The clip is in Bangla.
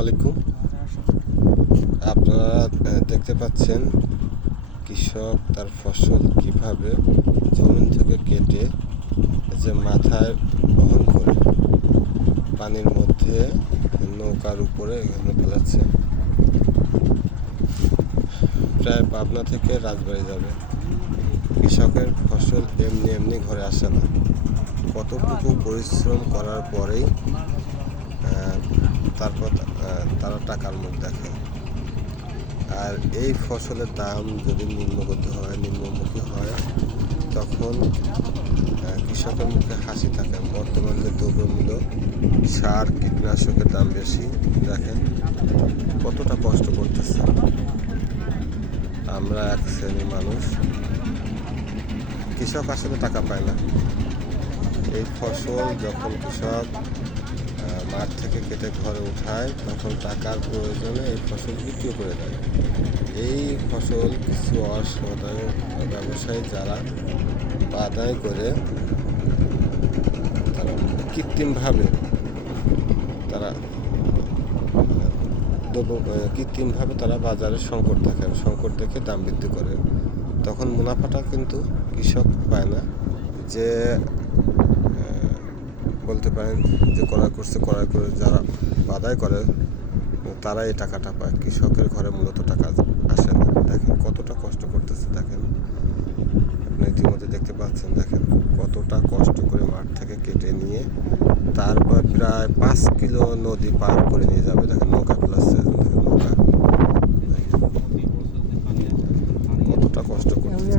আলাইকুম। আপনারা দেখতে পাচ্ছেন কৃষক তার ফসল কীভাবে জমিন থেকে কেটে যে মাথায় বহন করে, পানির মধ্যে নৌকার উপরে এখানে ফেলাচ্ছে প্রায় পাবনা থেকে রাজবাড়ি যাবে। কৃষকের ফসল এমনি এমনি ঘরে আসে না। কতটুকু পরিশ্রম করার পরেই তারপর তারা টাকার মুখ দেখে। আর এই ফসলের দাম যদি নিম্নগতি হয়, নিম্নমুখী হয়, তখন কৃষকের মুখে হাসি থাকে। বর্তমানে দ্রব্যমূল্য, সার, কীটনাশকের দাম বেশি, দেখেন কতটা কষ্ট করতেছে। আমরা এক শ্রেণির মানুষ, কৃষক আসলে টাকা পায় না। এই ফসল যখন কৃষক মাঠ থেকে কেটে ঘরে উঠায়, তখন টাকার প্রয়োজনে এই ফসল বিক্রি করে দেয়। এই ফসল কিছু অসাধারণ ব্যবসায়ী যারা বাদাই করে, তারা কৃত্রিমভাবে তারা দ্রব্য- কৃত্রিমভাবে তারা বাজারে সংকট দেখে সংকট দেখে দাম বৃদ্ধি করে। তখন মুনাফাটা কিন্তু কৃষক পায় না। যে বলতে পারেন যে ক্রয় করছে ক্রয় করে যারা বাদাই করে তারা এই টাকাটা পায়। কৃষকের ঘরে মূলত টাকা আসে না। দেখেন কতটা কষ্ট করতেছে দেখেন। আপনি ইতিমধ্যে দেখতে পাচ্ছেন দেখেন কতটা কষ্ট করে মাঠ থেকে কেটে নিয়ে তারপর প্রায় পাঁচ কিলো নদী পার করে নিয়ে যাবে। দেখেন নৌকা নৌকা। দেখেন, কতটা কষ্ট করতেছে।